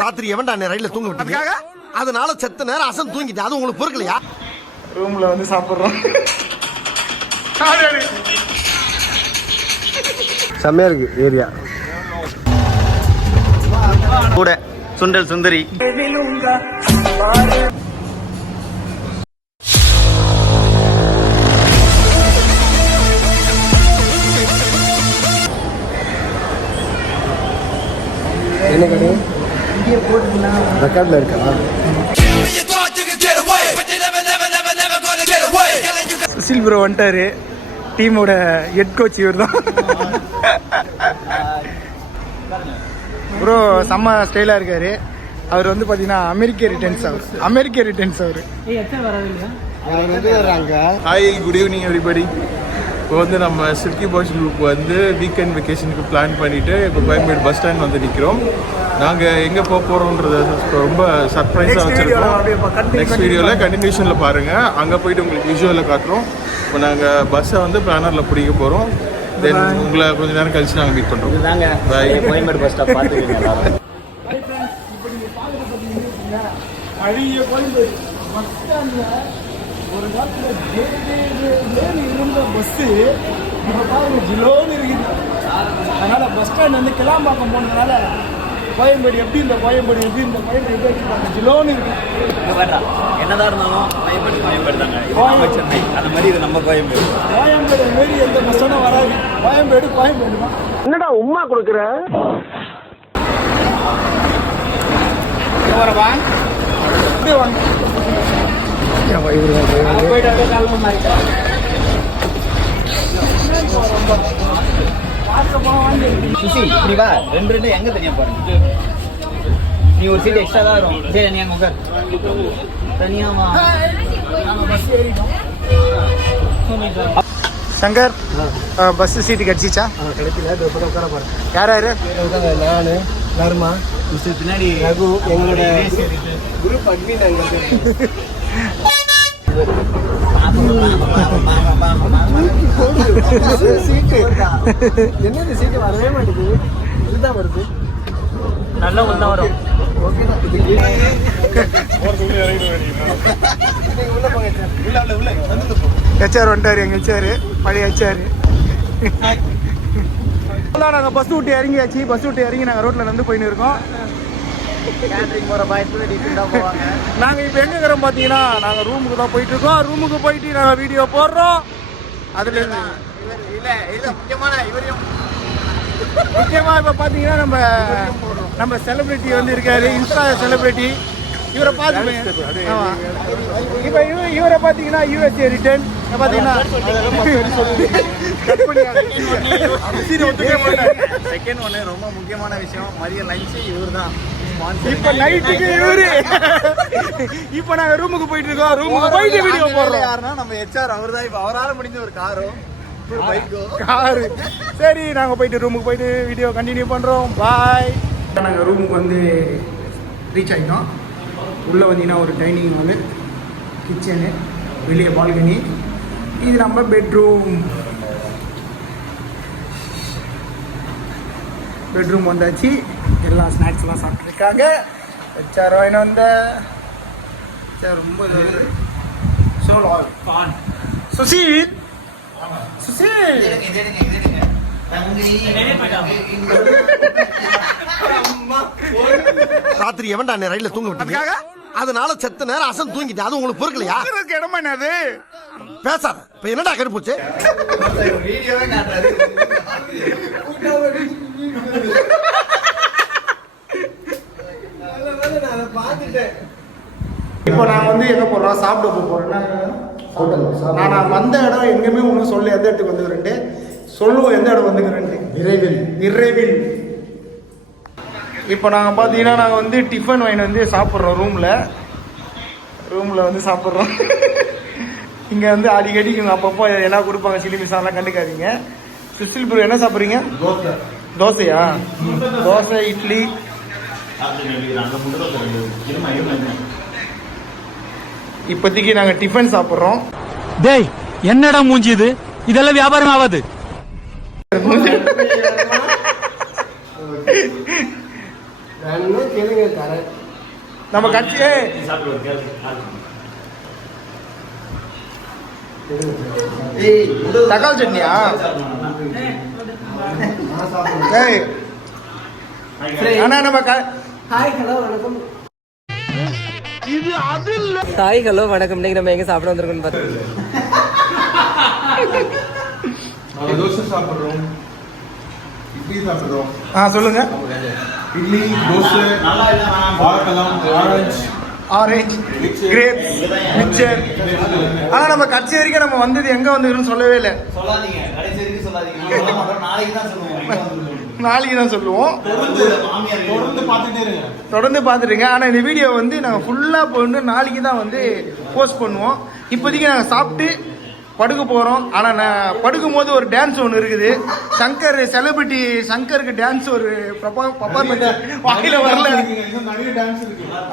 ராத்திரி எவன்டா ரயில்ல தூங்க விட்டாங்க, அதனால செத்த நேரம் அசன் தூங்கிட்டு அது உங்களுக்கு பொறுக்கலையா? ரூம்ல வந்து சாப்பிடுறோம். செம்மையா இருக்கு ஏரியா. கூட சுண்டல் சுந்தரி. என்ன கடை ரெக்கார்ட்ல இருக்கா? சுசில் ப்ரோ வந்துட்டாரு. டீமோட ஹெட் கோச் இவர் தான். ப்ரோ செம்ம ஸ்டைலா இருக்காரு. அவர் வந்து பாத்தீங்கன்னா அமெரிக்க ரிட்டர்ன்ஸ் அவர். Hi, good evening everybody. இப்போ வந்து நம்ம சில்கி பாய்ஸ் குரூப் வந்து வீக்கெண்ட் வெக்கேஷனுக்கு பிளான் பண்ணிவிட்டு இப்போ கோயம்பேடு பஸ் ஸ்டாண்ட் வந்து நிற்கிறோம். நாங்கள் எங்கே போக போகிறோன்றத ரொம்ப சர்ப்ரைஸாக வச்சுருக்கோம். நெக்ஸ்ட் வீடியோவில் கண்டினியூஷனில் பாருங்கள். அங்கே போயிட்டு உங்களுக்கு விஷுவலில் காட்டுறோம். இப்போ நாங்கள் பஸ்ஸை வந்து பிளானரில் பிடிக்க போகிறோம். தென் உங்களை கொஞ்சம் நேரம் கழிச்சு நாங்கள் மீட் பண்ணுறோம். கோயம்பேடு பஸ் ஸ்டாப் பார்த்துருக்கீங்க. ஒரு காலத்தில் இருந்த பஸ்ஸு இப்போ பாருங்க ஜிலோன்னு இருக்குது. அதனால் பஸ் ஸ்டாண்ட் வந்து கிளாம்பாக்கம் போனதுனால கோயம்பேடு எப்படி இந்த கோயம்பேடு எப்படி வச்சுருக்காங்க ஜிலோன்னு இருக்குது. என்னதான் இருந்தாலும் கோயம்பேடு தாங்க. சென்னை அந்த மாதிரி இது நம்ம கோயம்பேடு மாரி எந்த பஸ் ஸ்டாண்டும் வராது. கோயம்பேடு தான். என்னடா உமா கொடுக்குற? சுசி இப்படி வா, ரெண்டு எங்க தனியா பாருங்க. நீ ஒரு சீட் எக்ஸ்ட்ரா தான் வரும். சரி, நீ அங்க உட்கார். தனியாவா சங்கர், பஸ் சீட்டு கிடைச்சிச்சா? கிடைக்கல. உட்கார பாருங்க. யார் யாரு? நான் நர்மா, பின்னாடி ரகு, எங்களோட குரூப் அட்மின். என்னது சீட்டு வரவே மாட்டேங்குது. இதுதான் வருது. நல்லா ஒன்றா வரும். ஹெச்ஆர் வந்துட்டாரு. எங்க ஹெச்ஆர் பழைய ஹெச்ஆர். நாங்கள் பஸ் விட்டு இறங்கியாச்சு. பஸ் விட்டு இறங்கி நாங்கள் ரோட்டில் நடந்து போயின்னு இருக்கோம். நாங்கள் இப்போ எங்கே இருக்கிறோம் பார்த்தீங்கன்னா, நாங்கள் ரூமுக்கு தான் போயிட்டு இருக்கோம். ரூமுக்கு போயிட்டு நாங்கள் வீடியோ போடுறோம். அதுல முக்கியமாக இப்போ பார்த்தீங்கன்னா நம்ம செலிபிரிட்டி வந்து இருக்காரு, இன்ஸ்டா செலிபிரிட்டி. இவரை பார்த்து இப்போ இவரை பார்த்தீங்கன்னா யூஎஸ்ஏ ரிட்டர்ன் பார்த்தீங்கன்னா செகண்ட் ஒன்று ரொம்ப முக்கியமான விஷயம். மதிய லஞ்சு இவர் தான். இப்போ நைட்டுக்கு இவரு. இப்போ நாங்கள் ரூமுக்கு போயிட்டு இருக்கோம். ரூமுக்கு போயிட்டு வீடியோ போடுறோம். யாருன்னா நம்ம ஹெச்ஆர் அவர் தான். இப்போ அவரால் முடிஞ்ச ஒரு காரு. சரி, நாங்கள் போயிட்டு ரூமுக்கு போயிட்டு வீடியோ கண்டினியூ பண்ணுறோம். பாய். நாங்கள் ரூமுக்கு வந்து ரீச் ஆகிட்டோம். உள்ளே வந்தீங்கன்னா ஒரு டைனிங் ஹாலு, கிச்சனு, வெளியே பால்கனி. இது நம்ம பெட்ரூம் வந்தாச்சு. எல்லாம் ஸ்நாக்ஸ்லாம் சாப்பிட்ருக்காங்க. ஹெச்ஆர் வாங்கிட்டு வந்த ரொம்ப சுசீல் ராத்திரி எவன்டா ரயில்ல தூங்க விட்டாங்க, அதனால செத்த நேரம் அசன் தூங்கிட்டு அது உங்களுக்கு பொறுக்கலையா? இடமா என்னது பேசாத. இப்ப என்னடா கருப்புச்சு? இப்போ நாங்கள் வந்து எங்கே போகிறோம், சாப்பிட போகிறோம்னா நான் வந்த இடம் எங்கேயுமே ஒன்றும் சொல்ல. எந்த இடத்துக்கு வந்துக்கிறேன்ட்டு சொல்லுவோம். எந்த இடம் வந்துக்கிறேன்ட்டு விரைவில். இப்போ நாங்கள் பார்த்தீங்கன்னா நாங்கள் வந்து டிஃபன் வாங்கி வந்து சாப்பிட்றோம். ரூமில் வந்து சாப்பிட்றோம். இங்கே வந்து அடிக்கடி இவங்க அப்பப்போ என்ன கொடுப்பாங்க, சில்லி மிசாலாம் கண்டுக்காதீங்க. சுசில் ப்ரோ என்ன சாப்பிட்றீங்க? தோசையா? தோசை, இட்லி. இப்போதைக்கு நாங்கள் டிஃபன் சாப்பிட்றோம். டேய் என்னடா மூஞ்சி இது? இதெல்லாம் வியாபாரம் ஆகாது. நம்ம கட்சி தக்காளி சட்னியா? ஏய் ஆனா நம்ம ஹாய் ஹலோ வணக்கம். இன்னைக்கு நம்ம எங்க சாப்பிட வந்திருக்கோம்னு பார்த்தா தோசை சாப்பிடுறோம், இட்லி சாப்பிடுறோம். சொல்லுங்க. இட்லி, தோசை, வாழைப்பழம், ஆரஞ்சு, கிரேப், மிக்சர். ஆனா நம்ம கட்சி வரைக்கும் நம்ம வந்தது எங்க வந்துருன்னு சொல்லவே இல்லை. சொல்லாதீங்க, கடைசி வரைக்கும் சொல்லாதீங்க. நாளைக்கு தான் சொல்லுவோம். நாளைக்கு தான் சொல்லுவோம். தொடர்ந்து பார்த்துட்டுங்க. ஆனால் இந்த வீடியோ வந்து நாங்கள் ஃபுல்லாக போட்டு நாளைக்கு தான் வந்து போஸ்ட் பண்ணுவோம். இப்போதைக்கு நாங்கள் சாப்பிட்டு படுக்க போகிறோம். ஆனால் நான் படுக்கும் போது ஒரு டான்ஸ் ஒன்று இருக்குது. சங்கர் செலிபிரிட்டி சங்கருக்கு டான்ஸ் ஒரு பர்ஃபார்மன்ஸ் வாயில வரல.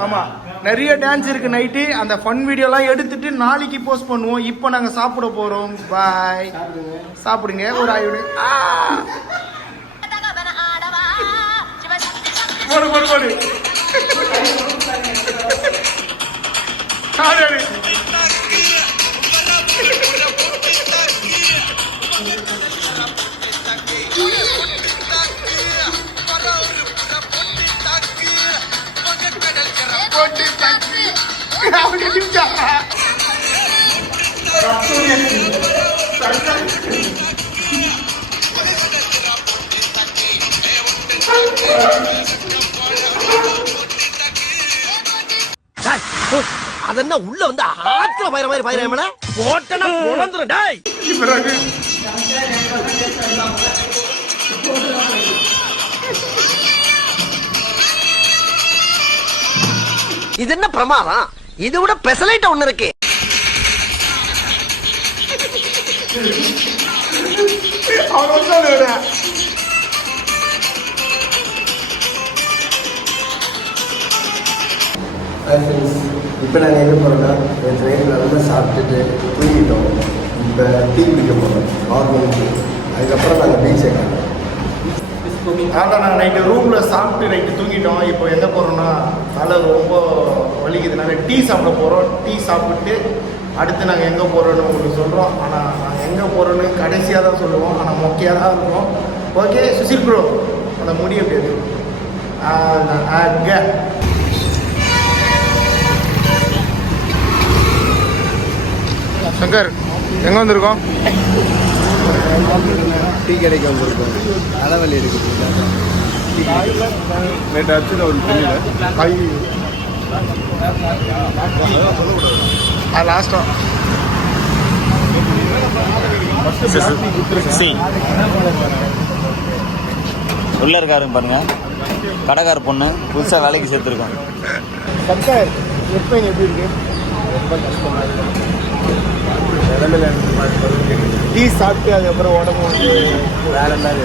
ஆமாம், நிறைய டான்ஸ் இருக்குது நைட்டு. அந்த ஃபன் வீடியோலாம் எடுத்துட்டு நாளைக்கு போஸ்ட் பண்ணுவோம். இப்போ நாங்கள் சாப்பிட போகிறோம். பாய். சாப்பிடுங்க. ஒரு ஆய்வு போடு போடு போடு. அதென்ன உள்ள வந்து ஆத்துல பயிர மாதிரி பயிர போட்டனா குழந்துரும். டேய் இது என்ன பிரமாதம்? இது விட பெசலைட்ட ஒண்ணு இருக்கு. இப்போ நாங்கள் எங்கே போகிறோம்னா ட்ரெயினில் நல்லா சாப்பிட்டுட்டு தூங்கிட்டோம். இப்போ டீ குடிக்க போகிறோம் மார்னிங். அதுக்கப்புறம் நாங்கள் பீச்சை காணோம். அதான் நாங்கள் நைட்டு ரூமில் சாப்பிட்டு நைட்டு தூங்கிட்டோம். இப்போ எங்கே போகிறோம்னா தலை ரொம்ப வலிக்குதுனால டீ சாப்பிட போகிறோம். டீ சாப்பிட்டு அடுத்து நாங்கள் எங்கே போகிறோன்னு உங்களுக்கு சொல்கிறோம். ஆனால் நாங்கள் எங்கே போகிறோன்னு கடைசியாக தான் சொல்லுவோம். ஆனால் மொக்கையாக தான் இருக்கும். ஓகே சுசில் ப்ரோ, அந்த முடிய பேர் அங்கே சங்கர் எங்கே வந்திருக்கோம்? டீ கடைக்கு வந்திருக்கோம். தலைவலி இருக்குது. நேற்று ஆச்சு ஒரு லாஸ்ட்டாக உள்ள இருக்காருங்க பாருங்க, கடைக்கார பொண்ணு புதுசாக வேலைக்கு சேர்த்துருக்கோம். சங்கர் எப்போ எப்படி இருக்கு? ரொம்ப கஷ்டமாக இருக்கு. டீ சாப்பிட்டு அதுக்கப்புறம் உடம்பு வந்து வேற மாதிரி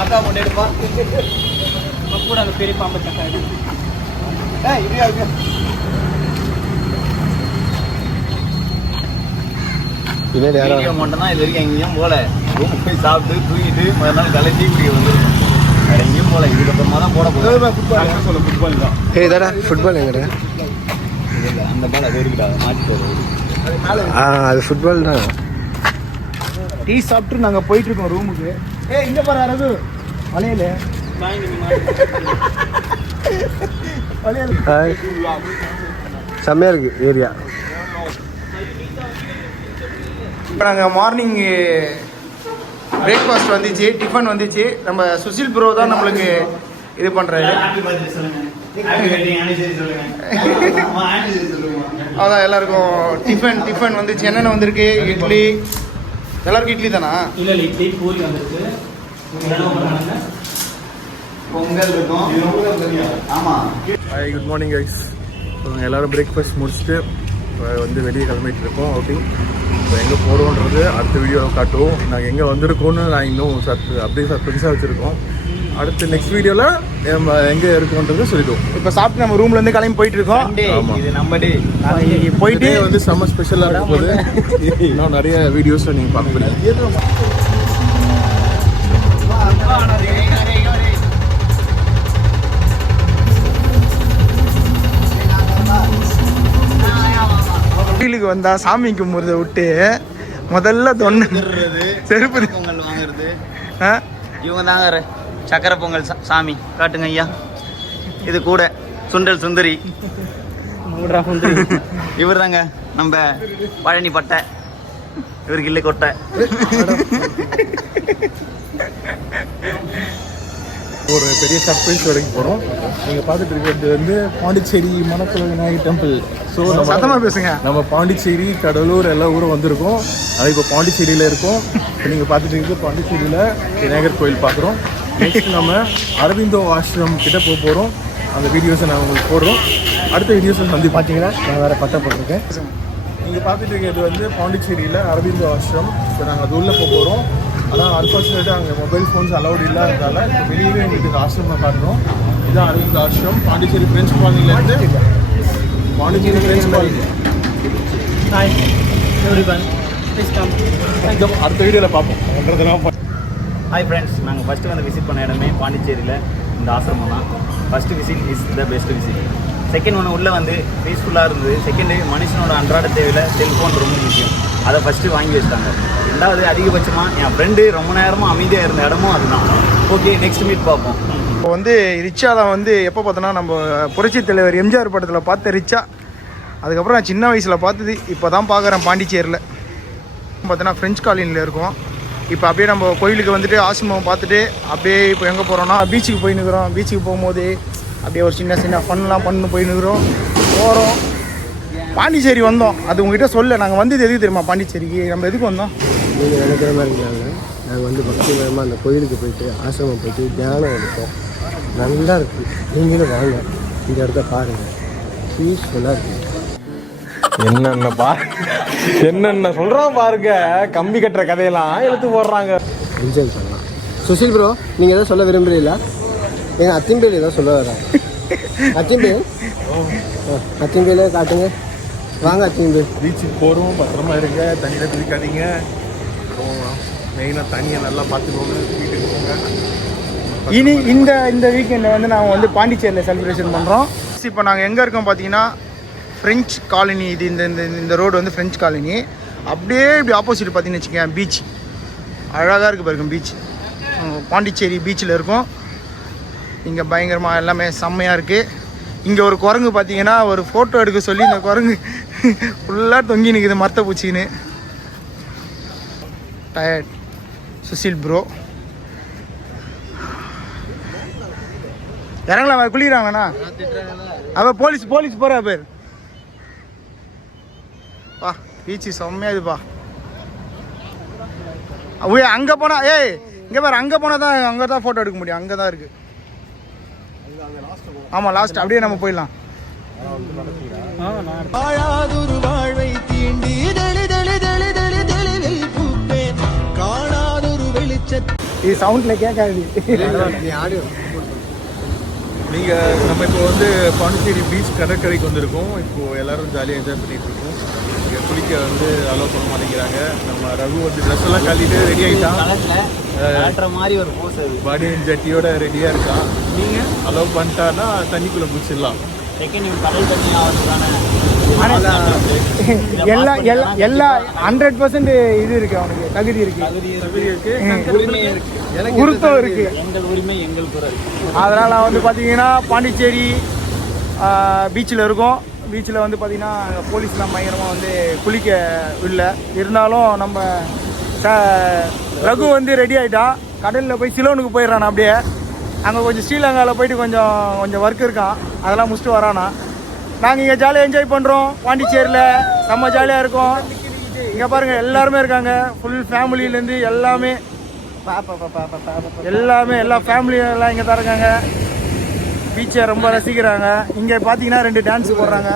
அக்கா முன்னெடுப்பா கூட அந்த பெரிய பாம்பு சக்காடு மட்டும் தான் இது வரைக்கும் எங்கேயும் போல. ரூம் போய் சாப்பிட்டு தூங்கிட்டு முதல் நாள் கலை டீ குடிக்க வந்துருக்கோம். வேற எங்கேயும் போல. இதுக்கப்புறமா தான் போட போகிறோம். ஃபுட்பால் தான். இதடா ஃபுட்பால் எங்கடா? இல்லை அந்த பால் அது இருக்குடா, மாட்டி போடுறது. அது ஃபுட்பால் தான். டீ சாப்பிட்டு நாங்கள் போயிட்டு இருக்கோம் ரூமுக்கு. இங்கே பாரு அரது வளையல செம்மையா இருக்கு ஏரியா. இப்போ நாங்கள் மார்னிங் பிரேக்ஃபாஸ்ட் வந்துச்சு, டிஃபன் வந்துச்சு. நம்ம சுசில் ப்ரோ தான் நம்மளுக்கு இது பண்ணுறாரு. அதான் எல்லாருக்கும் டிஃபன் வந்துச்சு. என்னென்ன வந்திருக்கு? இட்லி. எல்லாருக்கும் இட்லி தானா? இல்ல இட்லி பூரி வந்திருக்கு. பொங்கல் இருக்கும். ஆமாம். Hi, good morning guys. எல்லோரும் பிரேக்ஃபாஸ்ட் முடிச்சுட்டு வந்து வெளியே கிளம்பிட்டு இருக்கோம் அவுட்டிங். இப்போ எங்கே போகிறோன்றது அடுத்த வீடியோவை காட்டுவோம். நாங்கள் எங்கே வந்திருக்கோன்னு நான் இன்னும் அப்படியே சஸ்பென்ஸாக வச்சுருக்கோம். அடுத்து நெக்ஸ்ட் வீடியோவில் நம்ம எங்கே இருக்கோன்றதை சொல்லிடுவோம். இப்போ சாப்பிட்டு நம்ம ரூம்லேருந்து கிளம்பி போயிட்டு இருக்கோம். ஆமா. இது நம்ம டே நாளைக்கு போயிட்டு வந்து செம்ம ஸ்பெஷலாக இருக்கும் போது இன்னும் நிறைய வீடியோஸில் நீங்கள் பார்க்க முடியும். கோயிலுக்கு வந்தா சாமி கும்பிட்றத விட்டு முதல்ல தொண்டை செருப்பு பொங்கல் வாங்குறது ஆ? இவங்க தாங்க சக்கரை பொங்கல் சாமி காட்டுங்க ஐயா. இது கூட சுண்டல் சுந்தரி இவர் தாங்க நம்ம பழனி பட்டை, இவருக்கு இல்லை கொட்டை. ஒரு பெரிய சர்ப்ரைஸ் வரைக்கும் போகிறோம். நீங்கள் பார்த்துட்டு இருக்கிறது வந்து பாண்டிச்சேரி மணக்குள விநாயகர் டெம்பிள். ஸோ சத்தமாக பேசுங்க. நம்ம பாண்டிச்சேரி, கடலூர் எல்லா ஊரும் வந்திருக்கோம். அது இப்போ பாண்டிச்சேரியில் இருக்கோம். இப்போ நீங்கள் பார்த்துட்டு இருக்கிறது பாண்டிச்சேரியில் விநாயகர் கோயில் பார்க்குறோம். நெக்ஸ்ட் நம்ம அரவிந்தோ ஆசிரம் கிட்ட போக போகிறோம். அந்த வீடியோஸை நான் உங்களுக்கு போடுறோம். அடுத்த வீடியோஸை வந்து பார்த்தீங்கன்னா நான் வேறு பட்டை போட்டிருக்கேன். நீங்கள் பார்த்துட்டு இருக்கிறது வந்து பாண்டிச்சேரியில் அரவிந்தோ ஆசிரம். இப்போ நாங்கள் அது உள்ளே போக போகிறோம். ஆனால் அன்ஃபார்ச்சுனேட்டாக அங்கே மொபைல் ஃபோன்ஸ் அலௌட் இல்லாததால் வெளியவே எங்களுக்கு இந்த ஆசிரமம் காட்டுறோம். இதுதான் அரவிந்த் ஆசிரம், பாண்டிச்சேரி ஃப்ரெஞ்ச் காலனிலேருந்து. Pondicherry French colony. அடுத்த வீடியோவில் பார்ப்போம். ஹாய் ஃப்ரெண்ட்ஸ், நாங்கள் ஃபஸ்ட்டு வந்து விசிட் பண்ண இடமே பாண்டிச்சேரியில் இந்த ஆசிரமம் தான். First visit is the best visit. Second ஒன்று உள்ளே வந்து பீஸ்ஃபுல்லாக இருந்தது. செகண்டு மனுஷனோட அன்றாட தேவையில் செல்ஃபோன் ரொம்ப முக்கியம். அதை ஃபஸ்ட்டு வாங்கி வச்சுட்டாங்க. ரெண்டாவது அதிகபட்சமாக என் ஃப்ரெண்டு ரொம்ப நேரமாக அமைதியாக இருந்த இடமும் அதுதான். ஓகே, நெக்ஸ்ட் மீட் பார்ப்போம். இப்போ வந்து ரிச்சாவில் வந்து எப்போ பார்த்தோன்னா நம்ம புரட்சி தலைவர் எம்ஜிஆர் படத்தில் பார்த்த ரிச்சா. அதுக்கப்புறம் நான் சின்ன வயசில் பார்த்தது இப்போ தான் பார்க்குறேன் பாண்டிச்சேரியில். பார்த்தோன்னா ஃப்ரெஞ்ச் காலனியில் இருக்கோம். இப்போ அப்படியே நம்ம கோயிலுக்கு வந்துட்டு ஆசிரமம் பார்த்துட்டு அப்படியே இப்போ எங்கே போகிறோன்னா பீச்சுக்கு போய் நிற்கிறோம். பீச்சுக்கு போகும்போது அப்படியே ஒரு சின்ன சின்ன ஃபன்லாம் பண்ணு போய் நிற்கிறோம். போகிறோம், பாண்டிச்சேரி வந்தோம். அது உங்ககிட்ட சொல்ல, நாங்கள் வந்தது எதுக்கு தெரியுமா? பாண்டிச்சேரிக்கு நம்ம எதுக்கு வந்தோம்? நீங்கள் நினைக்கிற மாதிரி இருந்தாங்க. நாங்கள் வந்து பக்திமயமாக அந்த கோயிலுக்கு போயிட்டு ஆசிரமம் போயிட்டு தியானம் எடுத்தோம். நல்லா இருக்குது. நீங்களும் வாங்க, இந்த இடத்த பாருங்கள், பீஸ்ஃபுல்லாக இருக்குது. என்னென்ன சொல்கிறான் பாருங்க. கம்பி கட்டுற கதையெல்லாம் எடுத்து போடுறாங்க. என்ஜாய் பண்ணலாம். சுசில் ப்ரோ, நீங்கள் எதாவது சொல்ல விரும்புகிறீங்களா? எங்கள் அத்திம்பேல் ஏதாவது சொல்ல வர்றாங்க. அத்திம்பேல் அத்திம்பேலே காட்டுங்க, வாங்க அத்திம்பேல். பீச்சுக்கு போகிறோம், பத்திரமா இருங்க, தண்ணியில் குளிக்காதீங்க. மெயினாக தண்ணியை நல்லா பார்த்துக்கோங்க, வீட்டுக்கு போங்க. இனி இந்த வீக்கெண்டை வந்து நாங்கள் வந்து பாண்டிச்சேரியில் செலிப்ரேஷன் பண்ணுறோம். இப்போ நாங்கள் எங்கே இருக்கோம் பார்த்தீங்கன்னா ஃப்ரெஞ்ச் காலனி. இது இந்த ரோடு வந்து ஃப்ரெஞ்ச் காலனி. அப்படியே இப்படி ஆப்போசிட் பார்த்தீங்கன்னு வச்சுக்கேன் பீச். அழகாக இருக்குது பாருங்க பீச். பாண்டிச்சேரி பீச்சில் இருக்கும். இங்கே பயங்கரமாக எல்லாமே செம்மையாக இருக்குது. இங்கே ஒரு குரங்கு பார்த்தீங்கன்னா ஒரு ஃபோட்டோ எடுக்க சொல்லி இந்த குரங்கு ஃபுல்லாக தொங்கி நிற்குது மரத்தை பூச்சின்னு. Tired Susil bro. இறங்கலாம், குளிக்கிறாங்கண்ணா. அவள் போலீஸ் போகிறா பேர். பா பீச்சு செம்மையா இதுப்பா. அங்கே போனால் இங்கே பாரு, அங்கே போனால் தான் அங்கே தான் ஃபோட்டோ எடுக்க முடியும். அங்கே தான் இருக்குது. ஆமாம், லாஸ்ட் அப்படியே நம்ம போயிடலாம். இது சவுண்டில் கேட்காது. நீங்கள் நம்ம இப்போ வந்து பாண்டிச்சேரி பீச் கடற்கரைக்கு வந்திருக்கோம். இப்போது எல்லோரும் ஜாலியாக என்ஜாய் பண்ணிகிட்டு இருக்கோம். இங்கே குளிக்க வந்து அலோவ் பண்ண மாட்டேங்கிறாங்க. நம்ம ரகு வந்து ட்ரெஸ் எல்லாம் கட்டிட்டு ரெடி ஆகிட்டான். மாதிரி ஒரு போஸ் அது. பாடி ஜட்டியோட ரெடியாக இருக்கான். நீங்கள் அலோவ் பண்ணிட்டான்னா தண்ணிக்குள்ளே குளிச்சிடலாம். செகண்ட் இவன் கடல் தண்ணி ஆகிறதுக்கான எல்லா 100% இது இருக்குது. அவனுக்கு தகுதி இருக்குது, உருத்தம் இருக்குது. எங்கள் உரிமை எங்கள் குரல். அதனால் நான் வந்து பார்த்தீங்கன்னா பாண்டிச்சேரி பீச்சில் இருக்கோம். பீச்சில் வந்து பார்த்திங்கன்னா போலீஸ்லாம் பயங்கரமாக வந்து குளிக்க இல்லை. இருந்தாலும் நம்ம ரகு வந்து ரெடி ஆகிட்டா. கடலில் போய் சிலோனுக்கு போயிடுறான். அப்படியே அங்கே கொஞ்சம் ஸ்ரீலங்காவில் போயிட்டு கொஞ்சம் ஒர்க் இருக்கான். அதெல்லாம் முடிச்சுட்டு வரானா. நாங்கள் இங்கே ஜாலியாக என்ஜாய் பண்ணுறோம். பாண்டிச்சேரியில் செம்ம ஜாலியாக இருக்கோம். இங்கே பாருங்கள் எல்லாருமே இருக்காங்க. ஃபுல் ஃபேமிலியிலேருந்து எல்லாமே எல்லா ஃபேமிலியும் எல்லாம் இங்கே தான் இருக்காங்க. பீச்சை ரொம்ப ரசிக்கிறாங்க. இங்கே பார்த்தீங்கன்னா 2 டான்ஸ் போடுறாங்க.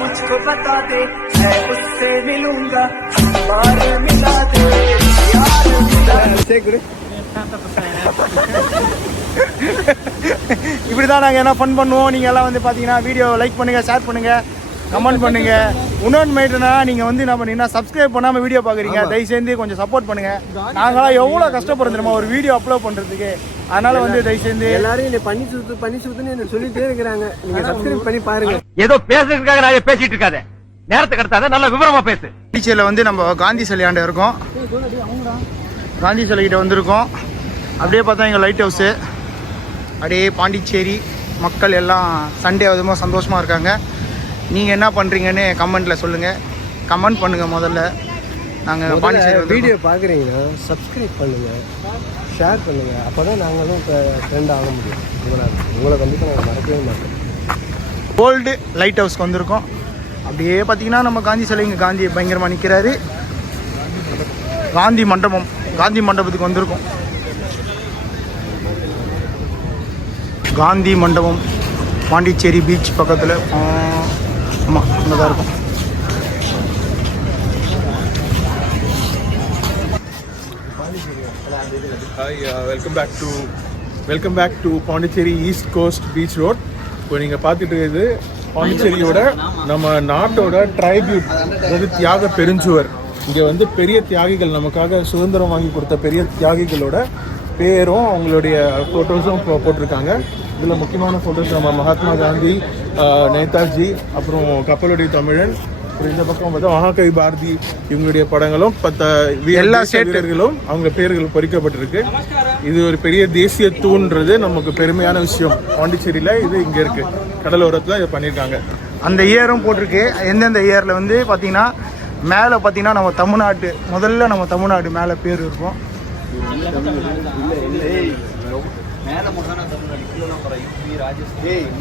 मुझको बता दे मैं उससे मिलूंगा बार मिला दे यार இப்படி தான் நாங்கள் என்ன ஃபன் பண்ணுவோம். நீங்கள் எல்லாம் வந்து பார்த்தீங்கன்னா வீடியோ லைக் பண்ணுங்கள், ஷேர் பண்ணுங்கள், கமெண்ட் பண்ணுங்கள். இன்னொன்று மேட்டுனா நீங்கள் வந்து என்ன பண்ணீங்கன்னா சப்ஸ்கிரைப் பண்ணாமல் வீடியோ பார்க்குறீங்க. தயவு சேர்ந்து கொஞ்சம் சப்போர்ட் பண்ணுங்கள். நாங்களாம் எவ்வளோ கஷ்டப்படுறோம் தெரியுமா ஒரு வீடியோ அப்லோட் பண்ணுறதுக்கு. அதனால் வந்து தயவு சேர்ந்து எல்லாரும் என்னை பண்ணி சுத்துன்னு என்ன சொல்லிட்டே இருக்கிறாங்க. நீங்கள் சப்ஸ்கிரைப் பண்ணி பாருங்கள். ஏதோ பேசுறதுக்காக நான் பேசிட்டு இருக்காத, நேரத்தை கடத்தாத, நல்ல விவரமா பேசு. பாண்டிச்சேரியில் வந்து நம்ம காந்தி சிலையாண்ட இருக்கோம். காந்தி சிலைக்கிட்ட வந்திருக்கோம். அப்படியே பார்த்தா எங்கள் லைட் ஹவுஸு. அப்படியே பாண்டிச்சேரி மக்கள் எல்லாம் சண்டே அதுமா சந்தோஷமாக இருக்காங்க. நீங்கள் என்ன பண்ணுறீங்கன்னு கமெண்ட்டில் சொல்லுங்கள். கமெண்ட் பண்ணுங்கள். முதல்ல நாங்கள் பாண்டிச்சேரி வீடியோ பார்க்குறீங்கன்னா சப்ஸ்கிரைப் பண்ணுங்கள், ஷேர் பண்ணுங்கள். அப்போ தான் நாங்களும் இப்போ ட்ரெண்ட் ஆக முடியும். உங்களை கண்டிப்பாக நாங்கள் மறக்கவே மாட்டோம். கோல்டு லைட் ஹவுஸ்க்கு வந்திருக்கோம். அப்படியே பார்த்தீங்கன்னா நம்ம காந்தி சிலை இங்கே காந்தி பயங்கரமாக நிற்கிறாரு. காந்தி மண்டபத்துக்கு வந்திருக்கோம். காந்தி மண்டபம் பாண்டிச்சேரி பீச் பக்கத்தில். ஆமாம், அங்கே தான் இருக்கும். Hi, welcome back to Pondicherry east coast beach road. இப்போ நீங்கள் பார்த்துட்டு இருக்கிறது பாண்டிச்சேரியோட நம்ம நாட்டோட ட்ரைபியூட், அதாவது தியாக பெருஞ்சுவர். இங்கே வந்து பெரிய தியாகிகள், நமக்காக சுதந்திரம் வாங்கி கொடுத்த பெரிய தியாகிகளோட பேரும் அவங்களுடைய ஃபோட்டோஸும் போட்டிருக்காங்க. இதில் முக்கியமான ஃபோட்டோஸ் நம்ம மகாத்மா காந்தி, நேதாஜி, அப்புறம் கப்பலுடைய தமிழன், அப்புறம் இந்த பக்கம் பார்த்தா மகாகவி பாரதி, இவங்களுடைய படங்களும் எல்லா வீரர்களும் அவங்க பேர்கள் பொறிக்கப்பட்டிருக்கு. இது ஒரு பெரிய தேசிய தூண்றது நமக்கு பெருமையான விஷயம். பாண்டிச்சேரியில் இது இங்கே இருக்குது, கடலோரத்தில் இதை பண்ணியிருக்காங்க. அந்த இயரும் போட்டிருக்கு. எந்தெந்த இயரில் வந்து பார்த்தீங்கன்னா மேலே பார்த்தீங்கன்னா நம்ம தமிழ்நாட்டு, முதல்ல நம்ம தமிழ்நாடு மேலே பேர் இருக்கும்.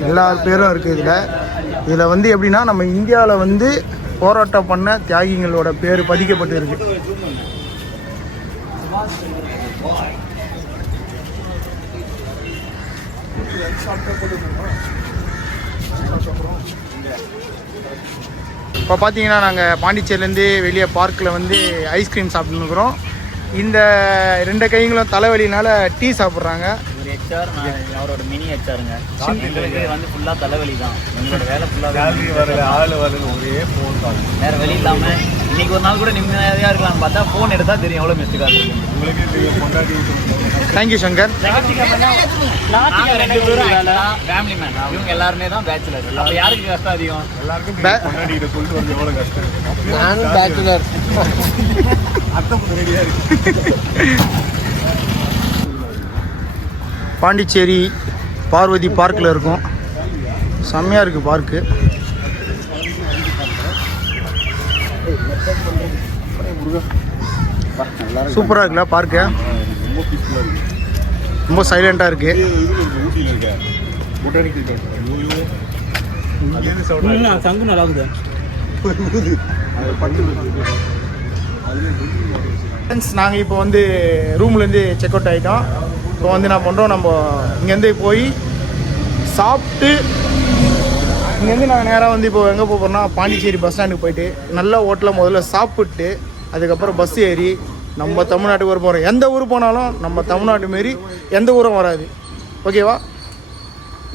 எல்லா பேரும் இருக்குது இதில் வந்து எப்படின்னா நம்ம இந்தியாவில் வந்து போராட்டம் பண்ண தியாகிகளோட பேர் பதிக்கப்பட்டு இருக்கு. இப்போ பார்த்தீங்கன்னா நாங்கள் பாண்டிச்சேரியிலேருந்து வெளியே பார்க்கில் வந்து ஐஸ்கிரீம் சாப்பிட்டுருக்குறோம். இந்த 2 கைங்களும் தலைவலினால டீ சாப்பிட்றாங்க. ஒரு ஹெச்ஆர், அவரோட மினி ஹெச்ஆருங்க. எங்களுக்கு வந்து ஃபுல்லாக தலைவலி தான். எங்களோட வேலை ஃபுல்லாக ஆள் வரல, ஒரே ஃபோன் தான். வேறு வழி இல்லாமல் இன்னைக்கு ஒரு நாள் கூட நிம்மதியாக இருக்கலாம்னு பார்த்தா ஃபோன் எடுத்தால் தெரியும் எவ்வளோ மிஸ்டேக்காக இருக்கும். உங்களுக்கே தெரியும் கொண்டாடி. தேங்க்யூ சங்கர். நாங்கள் 2 பேரும் ஃபேமிலி மேன், இவங்க எல்லாருமே தான் பேச்சுலர். அப்போ யாருக்கு கஷ்டம் அதிகம்? எல்லாருக்கும் கொண்டாடிட்டு சொல்லிட்டு வந்து எவ்வளோ கஷ்டம். நானும் பேச்சுலர். ரெடியாக இருக்கு. பாண்டிச்சேரி பார்வதி பார்க்கில் இருக்கும். செம்மையாக இருக்குது பார்க்கு. சூப்பராக இருக்குல்ல பார்க்கு. ரொம்ப சைலண்டாக இருக்குது. சங்கு நல்லா இருக்குது. நாங்கள் இப்போ வந்து ரூம்லேருந்து செக் அவுட் ஆகிட்டோம். இப்போ வந்து என்ன பண்ணுறோம், நம்ம இங்கேருந்து போய் சாப்பிட்டு இங்கேருந்து நாங்கள் நேராக வந்து இப்போ எங்கே போகிறோம்னா பாண்டிச்சேரி பஸ் ஸ்டாண்டுக்கு போயிட்டு நல்ல ஹோட்டலில் முதல்ல சாப்பிட்டு அதுக்கப்புறம் பஸ் ஏறி நம்ம தமிழ்நாட்டுக்கு வர போகிறோம். எந்த ஊர் போனாலும் நம்ம தமிழ்நாட்டு மாரி எந்த ஊரும் வராது. ஓகேவா?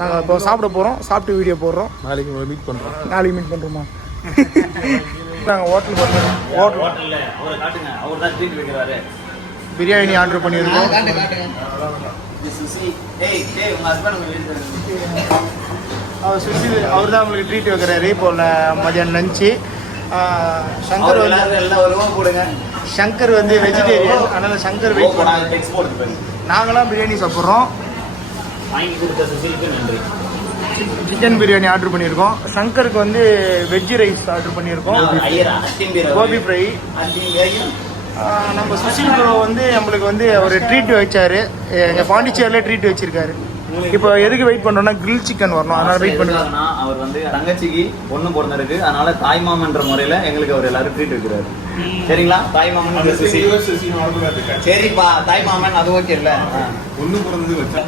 நாங்கள் இப்போ சாப்பிட போகிறோம். சாப்பிட்டு வீடியோ போடுறோம். நாளைக்கு மீட் பண்ணுறோம். நாளைக்கு மீட் பண்ணுறோமா? நாங்கள் ஹோட்டல் போகிறோம். ஹோட்டலில் அவரை காட்டுங்க, அவர் தான் ட்ரீட் வைக்கிறாரு. பிரியாணி ஆர்டர் பண்ணியிருக்கோம். அவர் தான் உங்களுக்கு ட்ரீட் வைக்கிறாரு. இப்போ மதியானம் லஞ்சு. சங்கர் வந்து வெஜிடேரியன், அதனால் சங்கர் வெயிட் பண்ணாங்க. நாங்களாம் பிரியாணி சாப்பிட்றோம். சிக்கன் பிரியாணி ஆர்டர் பண்ணியிருக்கோம். சங்கருக்கு வந்து வெஜ் ரைஸ் ஆர்டர் பண்ணியிருக்கோம், கோபி ஃப்ரை. நம்ம சுஷில் ப்ரோ வந்து நம்மளுக்கு வந்து ஒரு ட்ரீட் வச்சாரு. எங்கள் பாண்டிச்சேரியில் ட்ரீட் வச்சிருக்காரு. இப்போ எதுக்கு வெயிட் பண்ணுறோம்னா கிரில் சிக்கன் வரணும், அதனால வெயிட் பண்ணுறோம். அவர் வந்து தங்கச்சிக்கு பொண்ணு பிறந்திருக்கு, அதனால தாய்மாமன்ற முறையில் எங்களுக்கு அவர் எல்லாரும் ட்ரீட் வைக்கிறாரு. சரிங்களா? தாய்மாமன் சரிப்பா, தாய்மாமன் அது ஓகே இல்லை. ஒன்று பிறந்தது வச்சா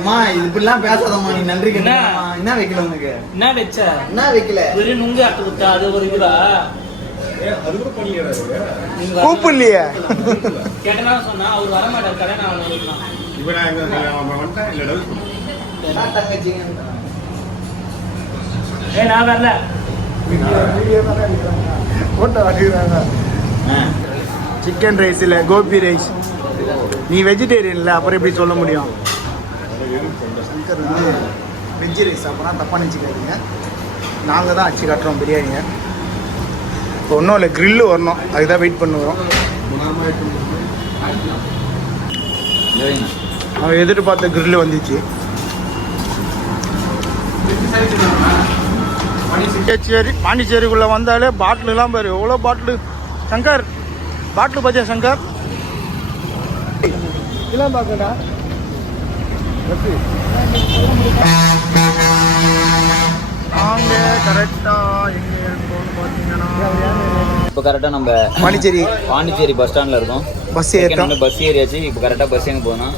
இப்படிலாம் பேசாதம்மா, நீ நன்றி. என்ன வைக்கல உனக்கு? என்ன வச்ச? என்ன வைக்கல? வெறும் நுங்கு ஆட்டு அது ஒரு இதுவா? கூப்பிடலையே. கேட்டனா சொன்னா அவர் வர மாட்டார் கல்யாணம் ஆகணும். இப்போ நான் வந்துட்டேன் இல்லை டவுட் நான் வரல. போட்டோ வாங்கிக்கிறாங்க. சிக்கன் ரைஸ் இல்லை கோபி ரைஸ். நீ வெஜிடேரியன்ல அப்புறம் எப்படி சொல்ல முடியும்? சங்கர் வந்து வெஜ் ரைஸ் அப்போனா தப்பாக நினச்சிக்காதீங்க. நாங்கள் தான் அச்சு காட்டுறோம் பிரியாணியை. இப்போ ஒன்றும் இல்லை, க்ரில்லு வரணும், அதுக்கு தான் வெயிட் பண்ணுறோம். அவன் எதிர்பார்த்த க்ரில்லு வந்துச்சு. பாண்டிச்சேரிக்குள்ளே வந்தாலே பாட்டிலுலாம் பாரு, எவ்வளோ பாட்டிலு. சங்கர் பாட்டிலு பார்த்தியா சங்கர்? இதெல்லாம் பார்க்கடா. நாங்கள் கரெக்டாக எங்கே இருக்கோம்னு பார்த்தீங்கன்னா இப்போ கரெக்டாக நம்ம பாண்டிச்சேரி பஸ் ஸ்டாண்டில் இருக்கோம். பஸ் ஏறிட்டோம். பஸ் ஏறியாச்சு. இப்போ கரெக்டாக பஸ் எங்கே போகணும்?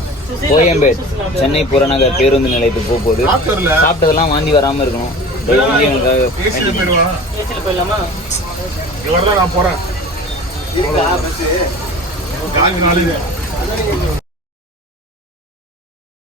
கோயம்பேடு சென்னை புறநகர் பேருந்து நிலையத்துக்கு போகுது. சாப்பிட்டதெல்லாம் வாந்தி வராமல் இருக்கணும். நான் போகிறேன்.